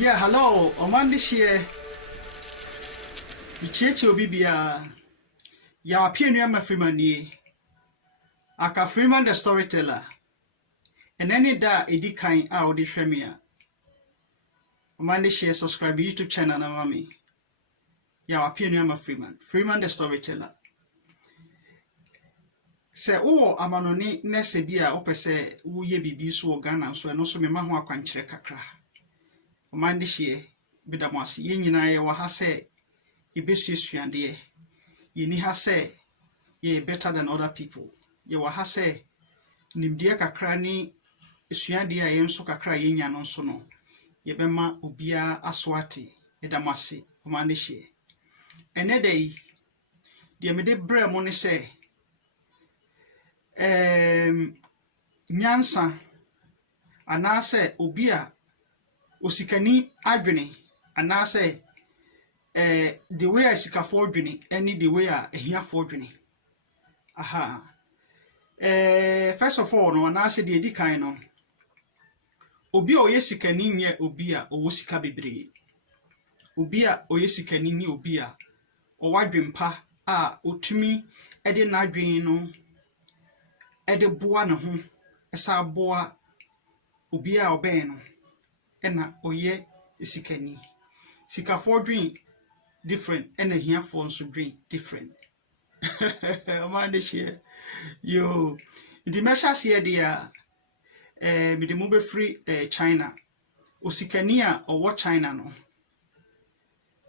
Yeah, hello. Oman this year, the church will be ya pioneer ma Freeman ye. Aka Freeman the storyteller. And any da edi kind out the Shemia. Oman this year, subscribe YouTube channel na mami. Ya pioneer ma Freeman. Freeman the storyteller. Se uwo amanoni nese bia opese uye bibi so Ghana so eno so me ma ho akwankyere kakra. Oman this year, bidamasi ye nyina ye wa ha se ebesuasuande ye ni ha se ye better than other people. Ye wa ha se nimdia kakra ni suade a ye nso kakra ye nya no nso no ye bema obia aswate edamase omane hye enedai de mede bra mo ne se nyansa anase obia osikani adwene anase the way a sikafo adwene any the way a ehiafo adwene aha first of all no anase de edi kan no obi a oyesikani nye obi a owosika bebre obi a oyesikani ni obi a owadwempa a otumi ede nadwen no ede boa ne ho esa boa obi a oben no ena oye sikani sikafo dwen different ena hiafo nso dwen different man this year yo the measure here dia me de move free China osikani a owo China no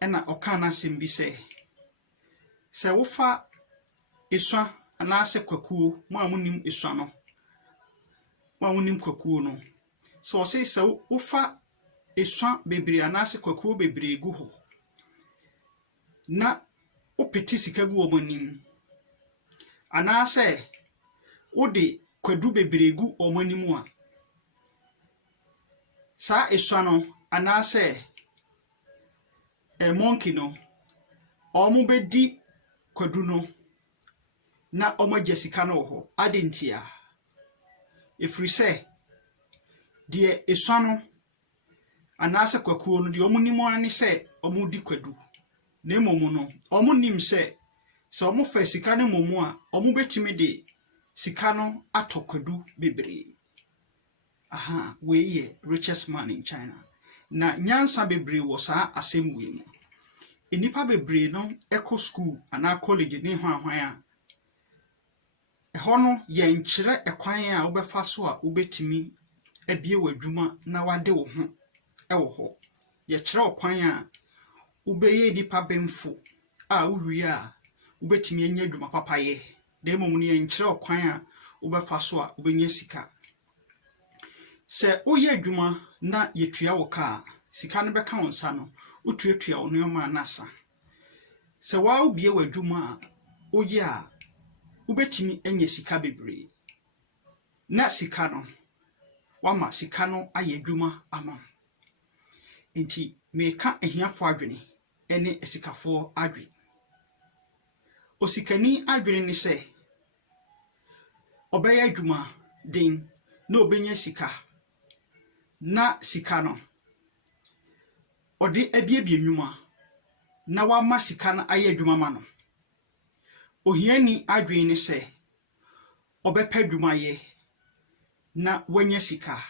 ena okana sembi se wofa esua anase kwakuo mo amunim esua no mo amunim kwakuo no so se wofa esua bebre anase kwakuo bebre egu ho na opeti sika gu omanim anase wode kwadu bebre egu omanim a sa esua no anase monkey no omo bedi kwadu no na omo jesika no ho adentia efri se de esua no anase kwakuo no de omo nimo ani se omo di kwadu na emomu no omo nim se omo fa sika no momu a omo betimi de sika no atokwadu bebre aha we ye richest man in China na nyansa bebre wo sa asem we mu enipa bebre no eco school ana college ne ho ahwan a eho no ye nkyere ekwan a obefa so a obetimi abie wadwuma na wade wo ho ewo ho ye kyere okwan a ubeye nipa bemfo a uwie a ubetimi anya adwuma papaye demom ne nkyere okwan a ubefa so a ubenya sika se oye adwuma na yetua wo ka sika no beka wonsa no utuatua wo no ma nasa se wa ubie wadwuma a oye a ubetimi anya sika bebre na sika no wama sika no aye adwuma ama enti meka ehiafo adwene ene esikafo adwene osikani adwene ni se obeye adwuma den na obenya sika na sika no ode abiebie nwuma na wama sika na aye adwuma ma no ohiani adwene ni se obepa adwuma ye na wanya sika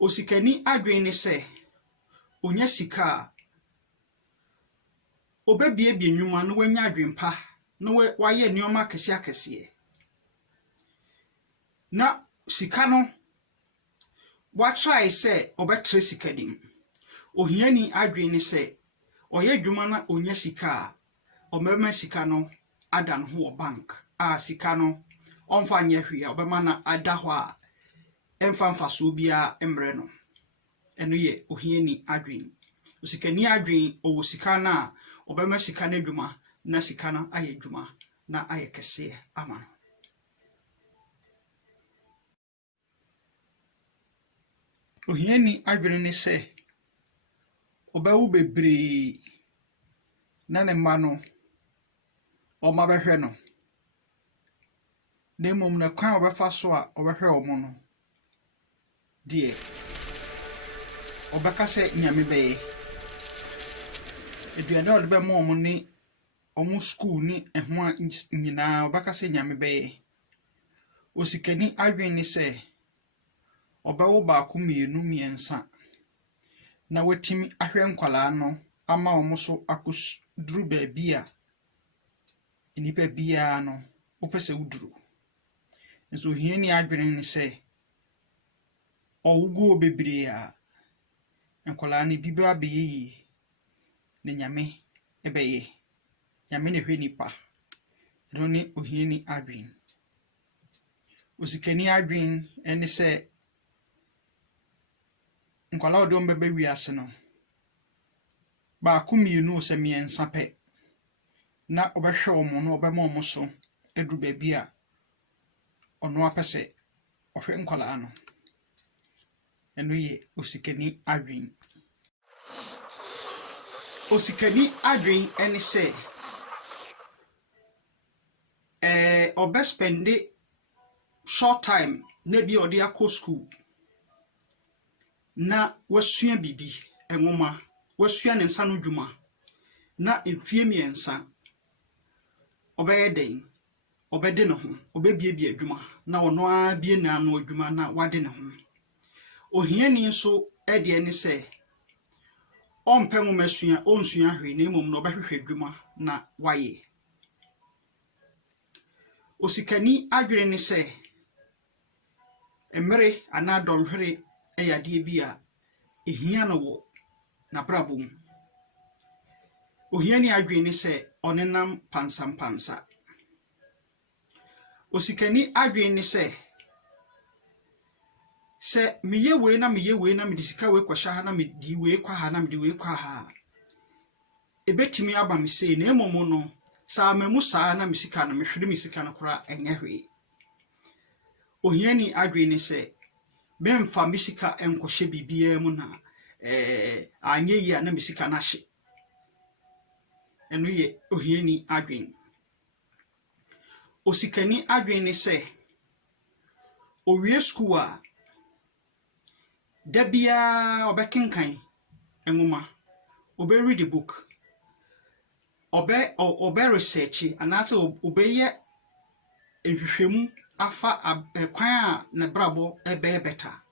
osikani adwene ni se onya sika obebiebie nwuma no wanya adwempa no waye nioma akese na sika no wa try se obetre sika dim ohiani adwene ni se oye adwuma na onya sika omema sika no adan ho bank a sika no onfa nya hwia obema na ada ho a emfa so bia emre no eno ye ohiani adwene osikani adwene owo sika na obema sika na adwuma na sika na aye adwuma na aye kese ama no ohiani adwene ni se obawu bebre na ne ma no oma behwe no nemom na kwan obefa so a obehwe omo no die obeka se nyame beye eduane ode be mo ni omu school ni ehwa nyina obeka se nyame beye osikani adwen ni se obewo baako mienu miensa na watimi ahwe nkwala no ama omo so akuduru ba bia enipa bia no opese uduru nso hiani adwen ni se owugo bebre a nkwala ni bibia beyi ne nyame ebeye nyame ne hwe nipa ero ni ohiani adwen osikani adwen eni se nkwala odom bebe wiase no baako mienu se miensa pe na obehwe omo no obema omo so edru ba bia ono apese ohwe nkwala no eno ye osikani adwen eni se obespende short time na bi odi akọ school na wasua bibi enwoma wasua ne nsa no dwuma na efie miensa obeye den obede ne ho obebiebie adwuma na ono a bie na no adwuma na wade ne ho ohiani nso ede ne se ompe nwomesua onsua hwe na emom no obehwehwe adwuma na waye osikani adwene ne se emere ana domhwere eyade bia ehia no wo na brabom ohiani adwene se onenam pansampansa osikani adwene se miye we na medisika we kwahya ha na medi we kwa ha na medi we kwa ha ebetimi aba me sei na emomo no sa mamu sa na misika na mehwere misika na kora enyehwe ohiani adwene se memfa misika enkohye bibia mu na anye yi na misika na hye eno ye ohiani adwene osikani adwene se owie school a dabia obekenkan enwoma obe read the book obe research anase obeye ehwehwemu afa kwan a na brabo ebe beta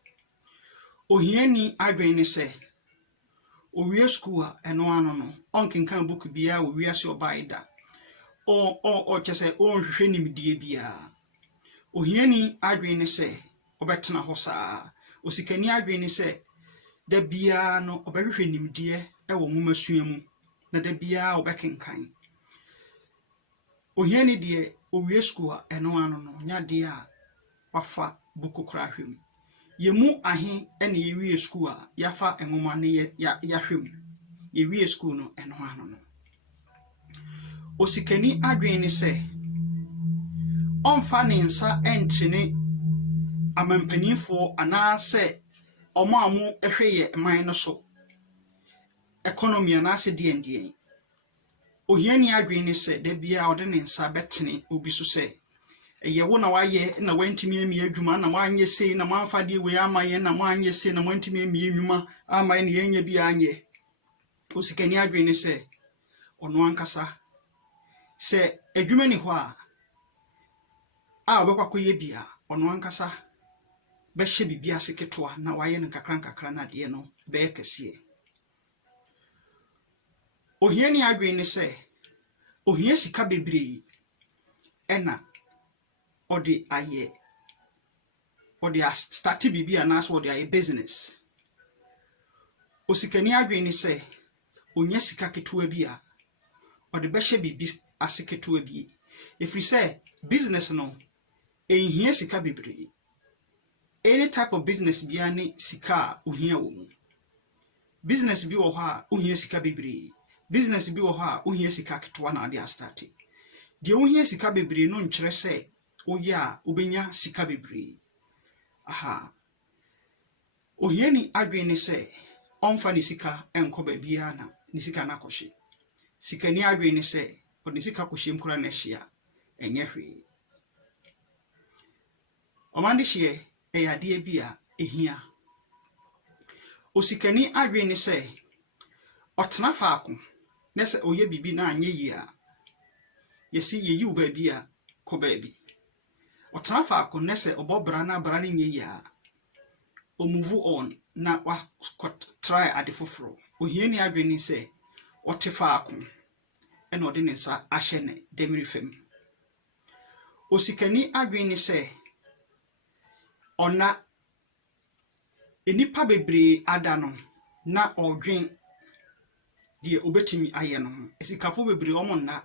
ohiani adwene se owie school a eno ano no onkenkan book bia owie ase obaida o chese onhwehwe nimdie bia ohiani adwene se obetena ho saa osikani adwene se da bia no obehwehwe nimdie ewo nwomasuamu na da bia obekenkan ohiani de owie school a eno ano no nyade a wafa buku kra hwem yemu ahe ene yewie school a yafa enwoma ne ya hwem yewie school no eno ano no osikani adwene se onfa ne nsa entene amampanifo anase omamu ehweye man no so economy anase die ohiani adwene se da bia ode ne nsa betene obi so se eyewo na waye na wantimi emi adwuma na wanye sei na manfa de we amaye na wanye sei na wantimi emi enwuma amaye ne yenya bi anye osikani adwene se ono ankasa se adwuma ni ho a obekwakoye bia ono ankasa behye bibia seketoa na waye ne kakra na de no be kese ohiani adwene se ohia sika bebre ena odi aye odi start bibia na so odi aye business osikani adwene se onya sika ketewa bia odi behye bibi aseketewa bi efri se business no ehia sika bebre any type of business bia ne sika ohia wo mu business bi wo ha ohia sika bebre business bi wo ha ohia sika ketewa na ade start de ohia sika bebre no nkyere se oya obenya sika bebre aha ohiani adwene se onfa ne sika enko ba bia na ne sika na kohye sikani adwene se odi sika kohye mkura na hia enye hwe omande hye eyade bia ehia Osikani adwene ne se otena faako na se oye bibi na anye yi a yesi yeyi wo ba bi a ko ba bi. Otena faako na se obobra na bra ne nye yi a o move on na wa try ade foforo. Ohiani adwene se ote faako ena ode ne nsa ahye ne demiri fam. Osikani adwene se ona enipa bebre ada no na odwen die obetimi aye no. Esikafo bebre omonna.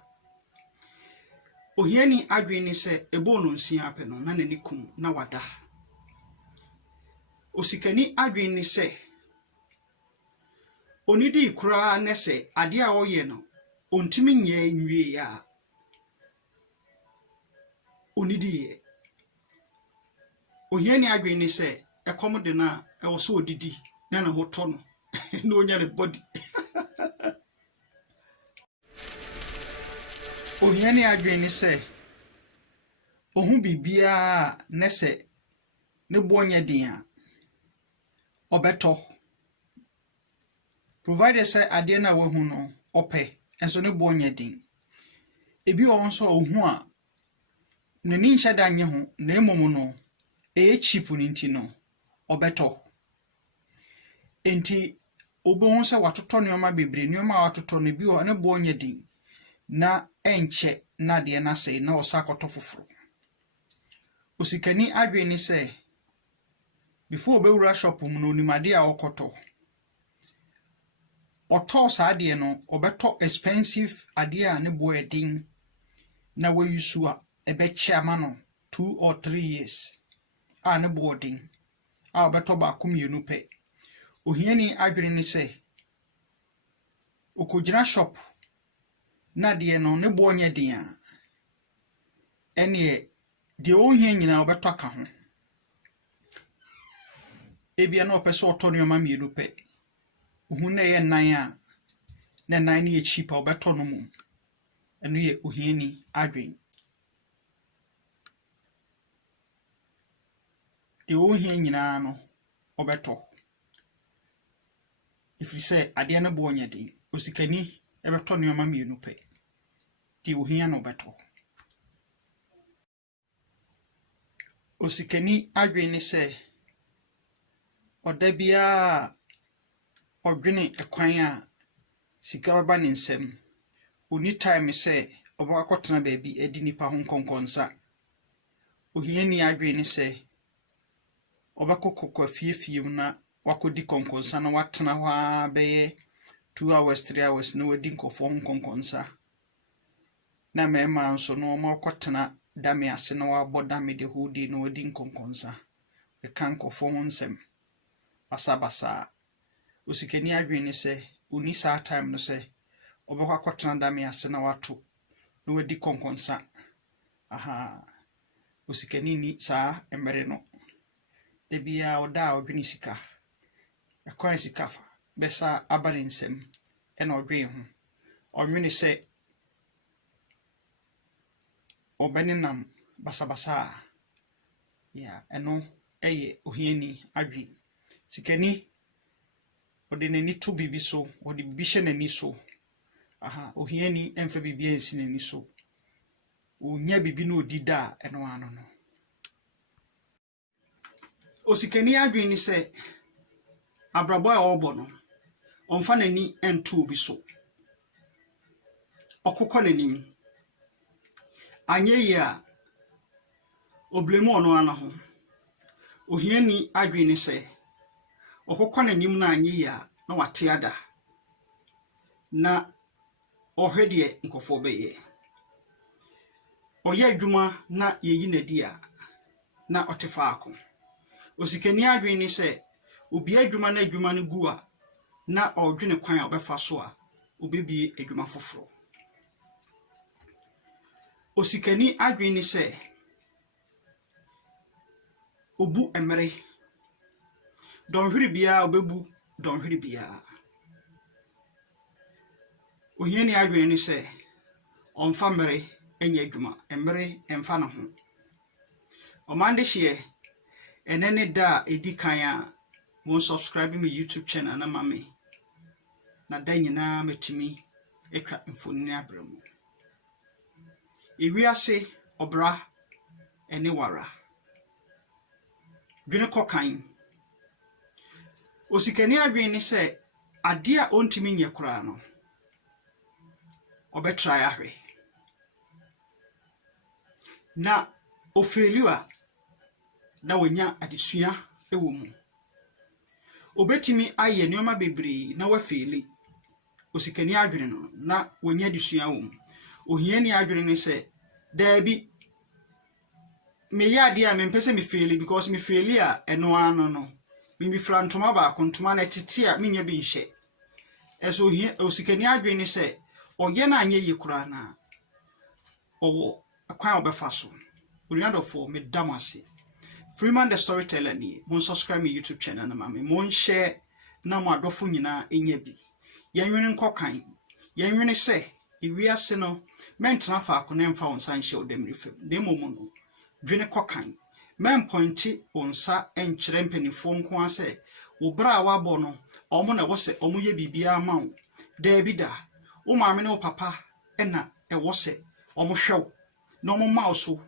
Ohiani adwene se ebo no nsia ape no na nani kum na wada. Osikani adwene se onidi kura ne se ade a oye no ontimi nye nwie ya onidi ye. Ohiani adwene se ekom de na e wo so odidi na na hoto no na onya ne body. Ohiani adwene se ohun bibia ne se ne bonye din a obeto, provided say ade na wahu no ope enso ne bonye din. Ebi won so ohun a ne ni nhyɛ da nye ho na emomu no cheap ninti no obeto. Enti obohun se watoto nneoma bebre nneoma watoto ne bi ne bonye din na enche na de na sei na osakoto foforo. Osikani adwene se before obewura shop mu no nimade a okoto oto sa ade no obeto expensive ade a ne boy din na we yusu a ebechi ama no 2 or 3 years a ne boarding a obeto ba komienu pe. Ohiani adwene se okojira shop na de no ne boonye din a ene de ohia nyina obeto aka ho. Ebia na opese oto nneoma mienu pe. Ohun na ye nan a na nan ne ye cheap obeto no mu. Eno ye ohiani adwen. De ohia nyina no obeto. Ifiri se ade na boonye din. Osikani ebeto nneoma mienu pe. De ohia no obeto. Osikani adwene se odabia odwene ekwan a sika baba ne nsem. Oni time se obakotena baabi edi nipa ho konkonsa. Ohiani adwene se obakokokwa fiefie na wakodi konkonsa na watena hwa be 2 hours 3 hours na wadi nkofo ho konkonsa. Na mema nso no makotena dame ase na wabo dame de hodi na wadi nkonkonsa. E kan nkofo ho nsem. Basa. Osikani adwene se oni sa time no se obakotena dame ase na watu na wadi konkonsa. Osikani ni sa emere no. Ebia oda odwene sika. Ekwan sikafa besa abale nsem ena odwen ho. Onwene se obenenam basa ya eno eye ohiani adwen. Sikani ode nani to bibi so ode bibi hye nani so. Ohiani emfa bibi ensi nani so. Onya bibi no odida eno ano no. Osikani adwen ni se abrabo a obo no onfa nani ento obi so. Okokọ nani anye ya oblemu ono ana ho. Ohiani adwene se okokọ nanim na anye ya na wate ada na ohwede nkofo beye. Oye adwuma na yeyi nadi a na otefaako. Osikani adwene se obi adwuma na adwuma no gu a na odwene kwan a obefa so a obebie adwuma foforo. Osikani adwene se obu emere donhwere bia obebu donhwere bia. Ohiani adwene se onfa mere enya adwuma emere emfa no ho. Omande hye enene da edi kan a mo subscribe me YouTube channel na mame na dan nyina metimi etwa mfonini abramo ewiase obra ene wara dwene kokan osikani adwen ni se ade a ontimi nye kura no obetra ya hwe na ofeliwa na wonya adesua ewo mu obetimi aye nneoma bebre na wafeli osikani adwene no na wonya adesua wo mu ohiani adwene ni se dabi me yade a mempese me feli because me feli a eno ano no me fra ntoma ba kontoma na tete a menya bi nhye eso ohia osikani adwene ni se oye na anye yekura na owo akwan obefa so oriandofo me damase Freeman the Storyteller ni mon subscribe me YouTube channel na mame mon share na mo adofo nyina enya bi yenwene nkokan yenwene se ewiase no mentena fa akona mfa wonsa nhye odamri fam demomu no dwene kokan men pointi onsa enkyere mpanifo nko ase wo bra wabo no omo na wose omo ye bibia ma David da wo maame ne wo papa ena wose omo hwew no mo mauso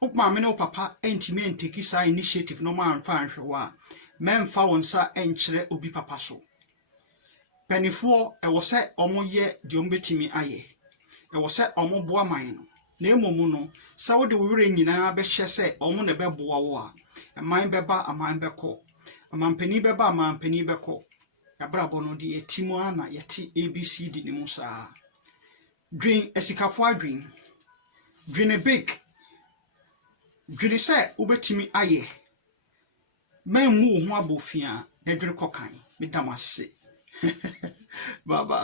wo maame ne wo papa entimi enteki sa initiative no ma anfa anhwewa memfa wonsa enkyere obi papa so panifo wose omo ye de ombetimi aye wose omo boa man no na emomu no sa wo de wure nyina be hye se omo ne beboa wo a man beba aman beko amampani beba amampani beko yabrabo no de etimo ana yeti ABCD ni musa dwen esikafo adwen dwen big dwen se ubetimi aye memu ho abofia na dwen kokan medamase baba